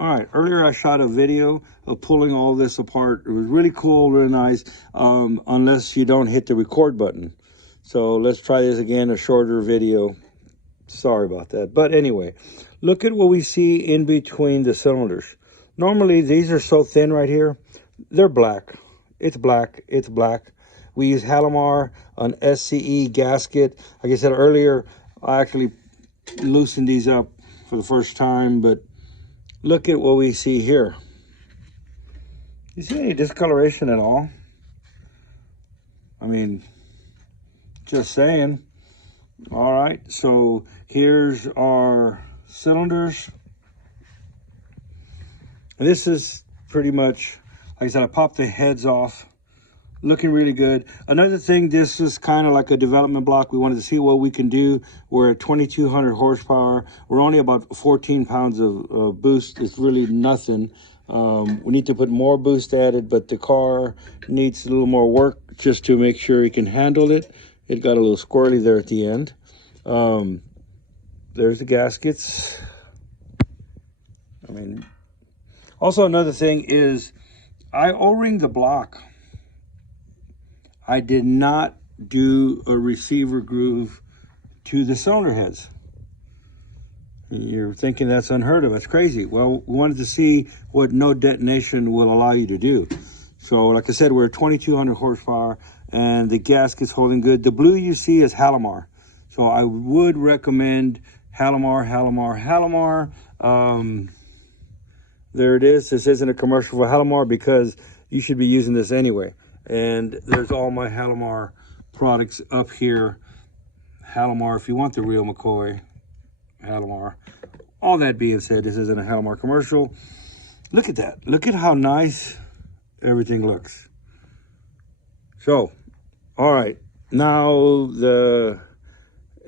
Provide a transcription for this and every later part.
All right, earlier I shot a video of pulling all this apart. It was really cool, really nice, unless you don't hit the record button. So let's try this again, a shorter video. Sorry about that. But anyway, look at what we see in between the cylinders. Normally, these are so thin right here. They're black. It's black. It's black. We use Halimar, an SCE gasket. Like I said earlier, I actually loosened these up for the first time, but look at what we see here. You see any discoloration at all? I mean, just saying. All right, so here's our cylinders. And this is pretty much, like I said, I popped the heads off. Looking really good. Another thing, this is kind of like a development block. We wanted to see what we can do. We're at 2,200 horsepower. We're only about 14 pounds of boost. It's really nothing. We need to put more boost added, but the car needs a little more work just to make sure it can handle it. It got a little squirrely there at the end. There's the gaskets. I mean, also another thing is I O-ring the block. I did not do a receiver groove to the cylinder heads. You're thinking that's unheard of, that's crazy. Well, we wanted to see what no detonation will allow you to do. So like I said, we're at 2,200 horsepower and the gasket's holding good. The blue you see is Halimar. So I would recommend Halimar, Halimar, Halimar. There it is. This isn't a commercial for Halimar because you should be using this anyway. And there's all my Halimar products up here. Halimar, if you want the real McCoy, Halimar. All that being said, this isn't a Halimar commercial. Look at that. Look at how nice everything looks. So, all right. Now the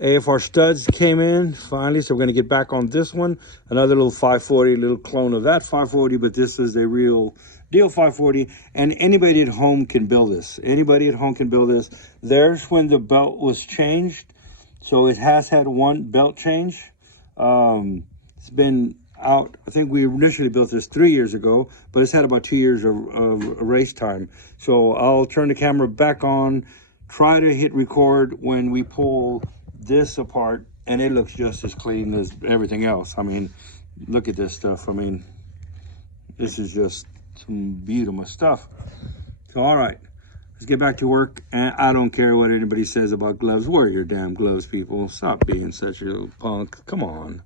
AFR studs came in finally, so we're going to get back on this one. Another little 540, little clone of that 540, but this is a real deal 540, and anybody at home can build this. Anybody at home can build this. There's when the belt was changed, so it has had one belt change. It's been out, I think we initially built this 3 years ago, but it's had about 2 years of race time. So I'll turn the camera back on, try to hit record when we pull this apart, and it looks just as clean as everything else. I mean, look at this stuff. I mean, this is just some beautiful stuff. So, all right, let's get back to work. And I don't care what anybody says about gloves. Wear your damn gloves, people. Stop being such a punk. Come on.